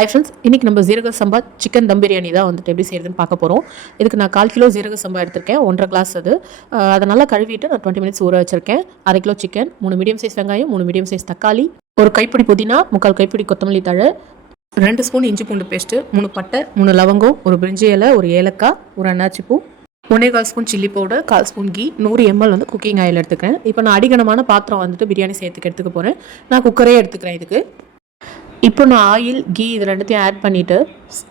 Hi friends, இன்றைக்கி நம்ம ஜீரக சம்பா சிக்கன் தம் பிரியாணி தான் வந்துட்டு எப்படி செய்கிறதுன்னு பார்க்க போகிறோம். இதுக்கு நான் 1/4 கிலோ ஜீரக சம்பா எடுத்திருக்கேன், 1.5 கிளாஸ் அது. அதை நல்லா கழுவிட்டு நான் 20 மினிட்ஸ் ஊற வச்சுருக்கேன். 1/2 கிலோ சிக்கன், 3 மீடியம் சைஸ் வெங்காயம், 3 மீடியம் சைஸ் தக்காளி, ஒரு கைப்பிடி புதினா, 3/4 கைப்பிடி கொத்தமல்லி தழை, 2 ஸ்பூன் இஞ்சி பூண்டு பேஸ்ட்டு, 3 பட்டை, 3 லவங்கம், ஒரு பிரிஞ்சி இலை, ஒரு ஏலக்காய், ஒரு அன்னாச்சி பூ, 1/4 spoon chilli powder, 1/4 spoon ghee, 100 ml வந்து குக்கிங் ஆயில் எடுத்துக்கிறேன். இப்போ நான் அடிகனமான பாத்திரம் வந்துட்டு பிரியாணி செய்யறதுக்கு எடுத்துக்க போகிறேன். நான் குக்கரே எடுத்துக்கிறேன் இதுக்கு. இப்போ நான் ஆயில், கீ இது ரெண்டுத்தையும் ஆட் பண்ணிவிட்டு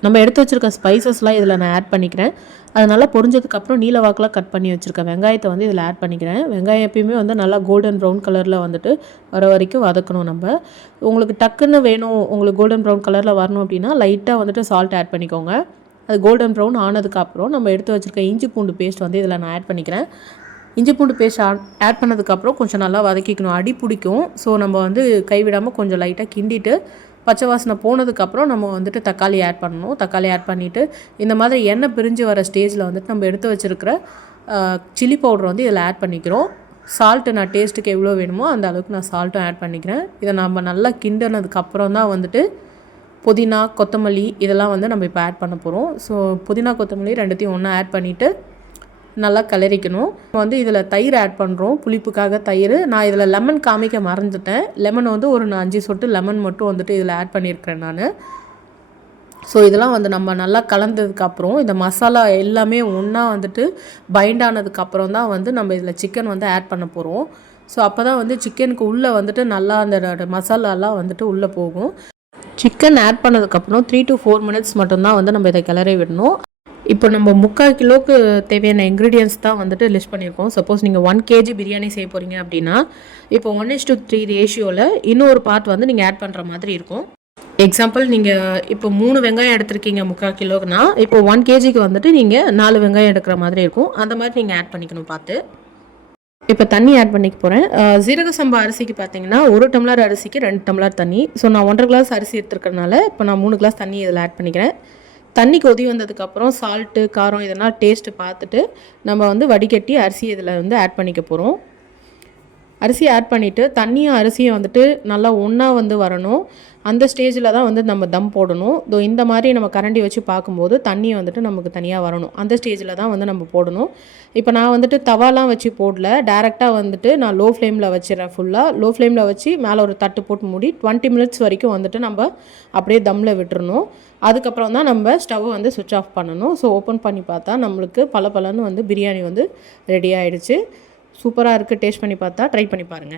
நம்ம எடுத்து வச்சுருக்க ஸ்பைசஸ்லாம் இதில் நான் ஆட் பண்ணிக்கிறேன். அது நல்லா பொரிஞ்சதுக்கப்புறம் நீல வாக்கில் கட் பண்ணி வச்சுருக்கேன் வெங்காயத்தை வந்து இதில் ஆட் பண்ணிக்கிறேன். வெங்காயம் எப்பயுமே வந்து நல்லா கோல்டன் ப்ரௌன் கலரில் வந்துட்டு வர வரைக்கும் வதக்கணும் நம்ம. உங்களுக்கு டக்குன்னு வேணும், உங்களுக்கு கோல்டன் ப்ரௌன் கலரில் வரணும் அப்படின்னா லைட்டாக வந்துட்டு சால்ட் ஆட் பண்ணிக்கோங்க. அது கோல்டன் ப்ரௌன் ஆனதுக்கப்புறம் நம்ம எடுத்து வச்சுருக்க இஞ்சி பூண்டு பேஸ்ட் வந்து இதில் நான் ஆட் பண்ணிக்கிறேன். இஞ்சி பூண்டு பேஸ்ட் ஆட் பண்ணதுக்கப்புறம் கொஞ்சம் நல்லா வதக்கிக்கணும், அடி பிடிக்கும். ஸோ நம்ம வந்து கைவிடாமல் கொஞ்சம் லைட்டாக கிண்டிட்டு பச்சை வாசனை போனதுக்கப்புறம் நம்ம வந்துட்டு தக்காளி ஆட் பண்ணணும். தக்காளி ஆட் பண்ணிவிட்டு இந்த மாதிரி எண்ணெய் பிரிஞ்சு வர ஸ்டேஜில் வந்துட்டு நம்ம எடுத்து வச்சுருக்கிற சில்லி பவுடர் வந்து இதில் ஆட் பண்ணிக்கிறோம். சால்ட்டு நான் டேஸ்ட்டுக்கு எவ்வளோ வேணுமோ அந்த அளவுக்கு நான் சால்ட்டும் ஆட் பண்ணிக்கிறேன். இதை நம்ம நல்லா கிண்டினதுக்கப்புறம் தான் வந்துட்டு புதினா, கொத்தமல்லி இதெல்லாம் வந்து நம்ம இப்போ ஆட் பண்ண போகிறோம். ஸோ புதினா, கொத்தமல்லி ரெண்டுத்தையும் ஒன்றா ஆட் பண்ணிவிட்டு நல்லா கிளறிக்கணும். வந்து இதில் தயிர் ஆட் பண்ணுறோம், புளிப்புக்காக தயிர். நான் இதில் லெமன் காமிக்க மறந்துட்டேன். லெமன் வந்து ஒரு 5 சொட்டு லெமன் மட்டும் வந்துட்டு இதில் ஆட் பண்ணியிருக்கிறேன் நான். ஸோ இதெல்லாம் வந்து நம்ம நல்லா கலந்ததுக்கப்புறம் இந்த மசாலா எல்லாமே ஒன்றா வந்துட்டு பைண்ட் ஆனதுக்கப்புறம் தான் வந்து நம்ம இதில் சிக்கன் வந்து ஆட் பண்ண போகிறோம். ஸோ அப்போ தான் வந்து சிக்கனுக்கு உள்ளே வந்துட்டு நல்லா அந்த மசாலாலாம் வந்துட்டு உள்ளே போகும். சிக்கன் ஆட் பண்ணதுக்கப்புறம் 3 to 4 மினிட்ஸ் மட்டும்தான் வந்து நம்ம இதை கிளறி விடணும். இப்போ நம்ம 3/4 கிலோவுக்கு தேவையான இன்க்ரீடியன்ஸ் தான் வந்துட்டு லிஸ்ட் பண்ணியிருக்கோம். சப்போஸ் நீங்கள் 1 kg பிரியாணி செய்ய போகிறீங்க அப்படின்னா இப்போ 1:3 ரேஷியோவில் இன்னொரு பார்ட் வந்து நீங்கள் ஆட் பண்ணுற மாதிரி இருக்கும். எக்ஸாம்பிள், நீங்கள் இப்போ 3 வெங்காயம் எடுத்திருக்கீங்க 3/4 கிலோக்குனா, இப்போ 1 kgக்கு வந்துட்டு நீங்கள் 4 வெங்காயம் எடுக்கிற மாதிரி இருக்கும். அந்த மாதிரி நீங்கள் ஆட் பண்ணிக்கணும் பார்த்து. இப்போ தண்ணி ஆட் பண்ணிக்க போகிறேன். ஜீரக சம்பா அரிசிக்கு பார்த்தீங்கன்னா 1 டம்ளர் அரிசிக்கு 2 டம்ளர் தண்ணி. ஸோ நான் 1.5 கிளாஸ் அரிசி எடுத்துருக்கறனால இப்போ நான் 3 கிளாஸ் தண்ணி இதில் ஆட் பண்ணிக்கிறேன். தண்ணி கொதி வந்ததுக்கப்புறம் சால்ட்டு, காரம் இதெல்லாம் டேஸ்ட்டு பார்த்துட்டு நம்ம வந்து வடிகட்டி அரிசி இதில் வந்து ஆட் பண்ணிக்க போகிறோம். அரிசி ஆட் பண்ணிவிட்டு தண்ணியும் அரிசியும் வந்துட்டு நல்லா ஒன்றா வந்து வரணும். அந்த ஸ்டேஜில் தான் வந்து நம்ம தம் போடணும். இந்த மாதிரி நம்ம கரண்டி வச்சு பார்க்கும்போது தண்ணி வந்துட்டு நமக்கு தனியாக வரணும். அந்த ஸ்டேஜில் தான் வந்து நம்ம போடணும். இப்போ நான் வந்துட்டு தவாலாம் வச்சு போடல, டேரெக்டாக வந்துட்டு நான் லோ ஃப்ளேமில் வச்சிடறேன். ஃபுல்லாக லோ ஃப்ளேமில் வச்சு மேலே ஒரு தட்டு போட்டு மூடி 20 மினிட்ஸ் வரைக்கும் வந்துட்டு நம்ம அப்படியே தம்மில் விட்டுறணும். அதுக்கப்புறம் தான் நம்ம ஸ்டவ்வை வந்து சுவிட்ச் ஆஃப் பண்ணணும். ஸோ ஓப்பன் பண்ணி பார்த்தா நம்மளுக்கு பலன்னு வந்து பிரியாணி வந்து ரெடி ஆகிடுச்சு. சூப்பராக இருக்குது. டேஸ்ட் பண்ணி பார்த்தா ட்ரை பண்ணி பாருங்கள்.